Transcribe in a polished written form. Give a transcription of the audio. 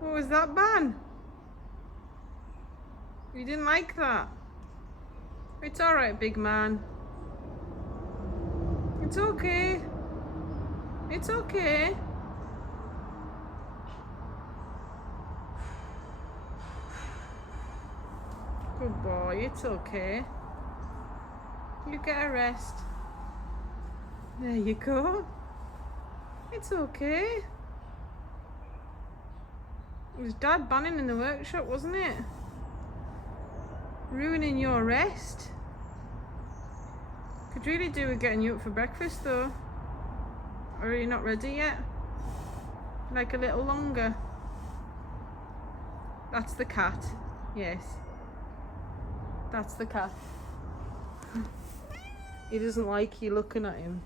What was that, Ban? You didn't like that? It's alright, big man. It's okay. It's okay. Good boy, it's okay. You get a rest. There you go. It's okay. It was Dad banning in the workshop, wasn't it? Ruining your rest. Could really do with getting you up for breakfast though. Or are you not ready yet? Like a little longer. That's the cat. Yes. That's the cat. He doesn't like you looking at him.